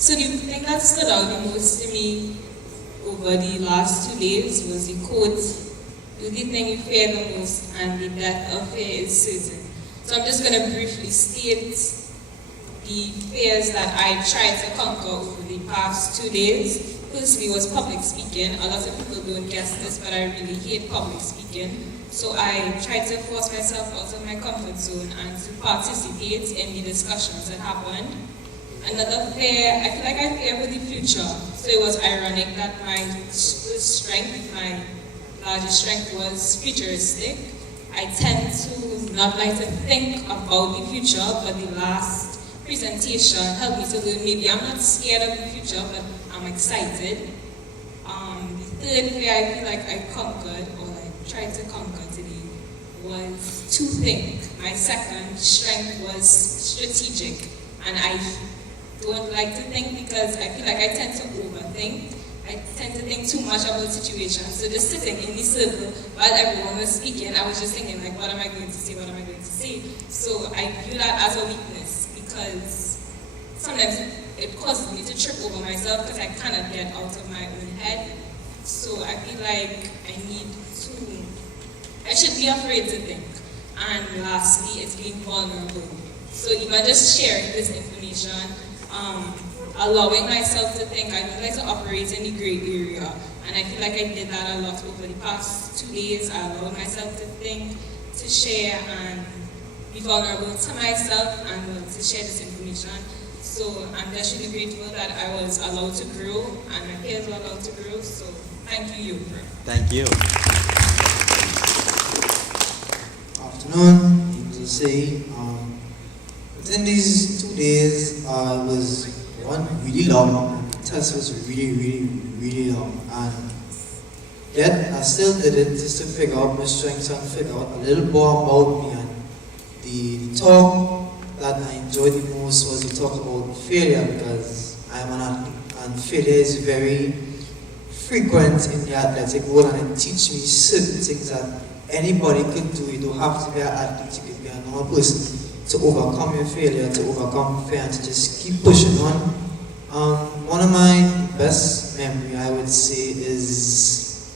So the thing that stood out the most to me over the last 2 days was the quote, "Do the thing you fear the most, and the death of fear is certain." So I'm just going to briefly state the fears that I tried to conquer over the past 2 days. Firstly was public speaking. A lot of people don't guess this, but I really hate public speaking. So I tried to force myself out of my comfort zone and to participate in the discussions that happened. Another fear, I feel like I fear for the future. So it was ironic that my strength, my largest strength was futuristic. I tend to not like to think about the future, but the last presentation helped me to learn maybe I'm not scared of the future, but I'm excited. The third fear I feel like I conquered, or I tried to conquer today, was to think. My second strength was strategic, and I don't like to think because I feel like I tend to overthink. I tend to think too much about situations. So just sitting in the circle while everyone was speaking, I was just thinking like, what am I going to say? What am I going to say? So I view that as a weakness because sometimes it causes me to trip over myself because I cannot get out of my own head. So I feel like I should be afraid to think. And lastly, it's being vulnerable. So even just sharing this information, allowing myself to think. I don't like to operate in the gray area, and I feel like I did that a lot over the past 2 days. I allowed myself to think, to share, and be vulnerable to myself, and to share this information. So I'm just really grateful that I was allowed to grow, and my peers were allowed to grow. So thank you, YoPro. Thank you. Afternoon, needless to say, within these 2 days, was one really long. The test was really long, and yet I still did it just to figure out my strengths and figure out a little more about me. And the talk that I enjoyed the most was the talk about failure, because I am an athlete, and failure is very frequent in the athletic world, and it teaches me certain things that anybody could do. You don't have to be an athlete, you could be a normal person, to overcome your failure, to overcome fear, and to just keep pushing on. One of my best memory, I would say, is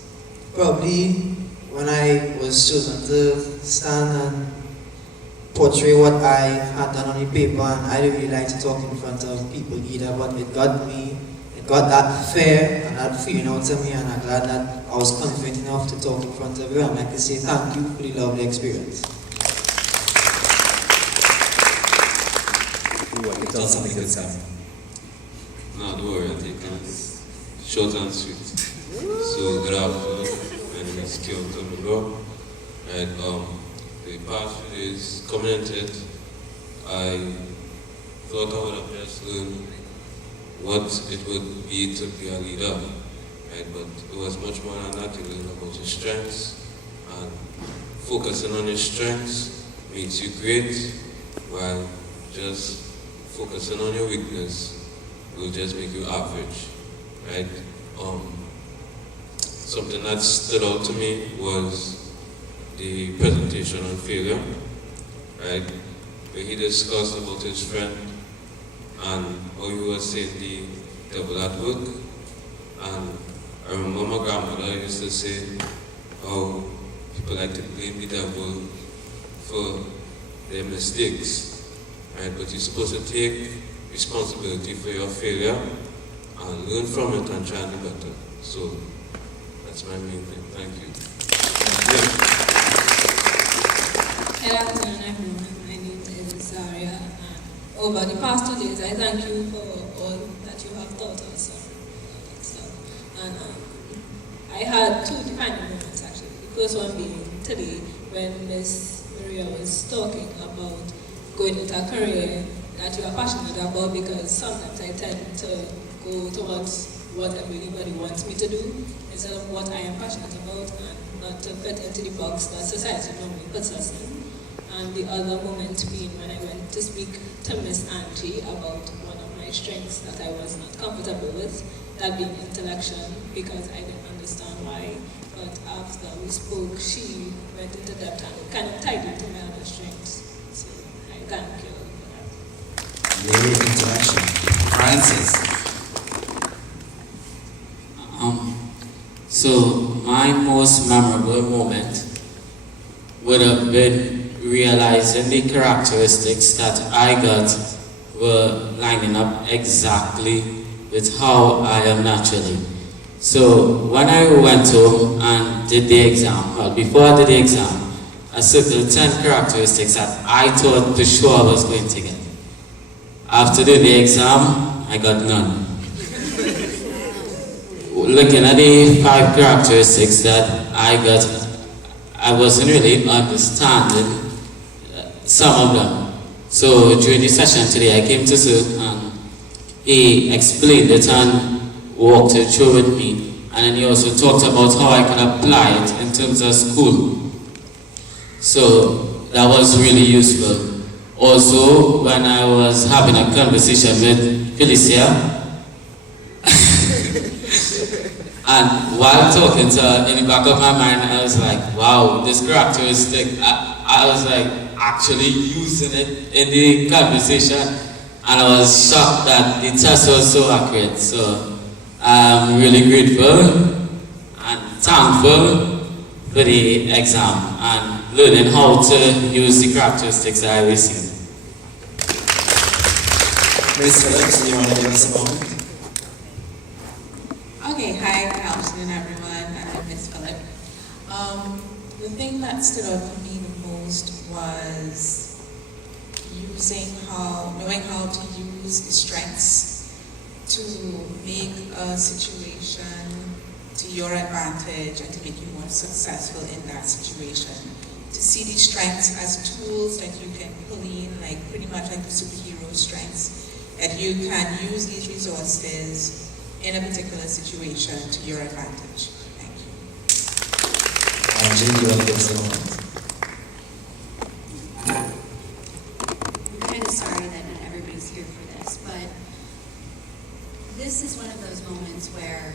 probably when I was chosen to stand and portray what I had done on the paper, and I didn't really like to talk in front of people either, but it got that fear and that feeling out of me, and I'm glad that I was confident enough to talk in front of everyone. I'd like to say thank you for the lovely experience. Tell something good, Sam. No, don't worry, I think it's short and sweet. So, good afternoon. My name is Tobago. And the past few days coming into it, I thought I would have just learned what it would be to be a leader. Right? But it was much more than that. You learn about your strengths, and focusing on your strengths makes you great, while just focusing on your weakness will just make you average, right? Something that stood out to me was the presentation on failure, right? Where he discussed about his friend and how he was saying the devil at work. And I remember my grandmother used to say how people like to blame the devil for their mistakes. Right, but you're supposed to take responsibility for your failure and learn from it and try and do better. So that's my main thing. Thank you. Good afternoon, everyone. My name is Zaria. Over the past 2 days, I thank you for all that you have taught us. And I had 2 defining moments actually. The first one being today when Miss Maria was talking about going into a career that you are passionate about, because sometimes I tend to go towards what everybody wants me to do instead of what I am passionate about, and not to fit into the box that society normally puts us in. And the other moment being when I went to speak to Miss Anstey about one of my strengths that I was not comfortable with, that being intellection, because I didn't understand why. But after we spoke, she went into depth and kind of tied into my other strengths. So I thank you all for that. Interaction. Francis. So my most memorable moment would have been realizing the characteristics that I got were lining up exactly with how I am naturally. So when I went home and did the exam, well, before I did the exam, I circled 10 characteristics that I thought for sure I was going to get. After doing the exam, I got none. Looking at the 5 characteristics that I got, I wasn't really understanding some of them. So during the session today, I came to Sir and he explained it and walked it through with me. And then he also talked about how I can apply it in terms of school. So that was really useful. Also, when I was having a conversation with Felicia, and while talking to her, in the back of my mind, I was like, wow, this characteristic, I was like actually using it in the conversation, and I was shocked that the test was so accurate. So I'm really grateful and thankful for the exam and learning how to use the characteristics that I received. Ms. Phillips, do you want to give us a moment? Okay, hi, good afternoon everyone, I'm Miss Phillip. The thing that stood out for me the most was knowing how to use strengths to make a situation to your advantage and to make you more successful in that situation. To see these strengths as tools that you can pull in, like pretty much like the superhero strengths, that you can use these resources in a particular situation to your advantage. Thank you. Angie, do you want to give us a moment? I'm kind of sorry that not everybody's here for this, but this is one of those moments where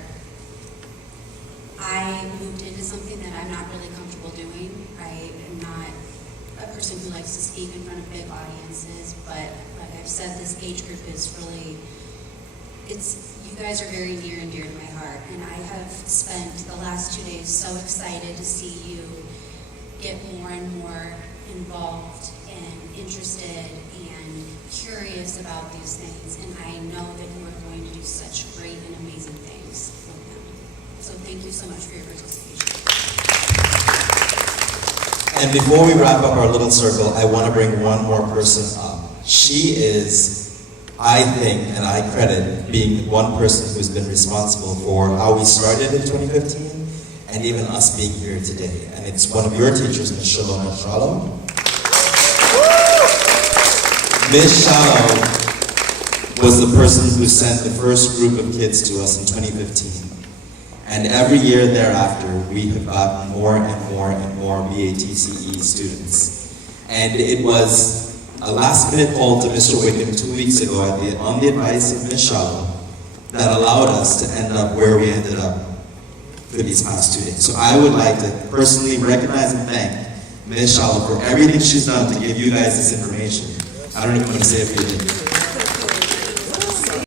I moved into something that I'm not really comfortable doing. I am not a person who likes to speak in front of big audiences, but like I've said, this age group is really, you guys are very near and dear to my heart, and I have spent the last 2 days so excited to see you get more and more involved and interested and curious about these things, and I know that you are going to do such great and amazing things with them. So thank you so much for your participation. And before we wrap up our little circle, I want to bring one more person up. She is, I think, and I credit being one person who's been responsible for how we started in 2015 and even us being here today. And it's one of your teachers, Ms. Shalom Shalom. Ms. Shalom was the person who sent the first group of kids to us in 2015. And every year thereafter, we have gotten more and more and more BATCE students. And it was a last-minute call to Mr. Wickham 2 weeks ago on the advice of Ms. Shalom that allowed us to end up where we ended up for these past 2 days. So I would like to personally recognize and thank Ms. Shalom for everything she's done to give you guys this information. I don't even want to say a few things.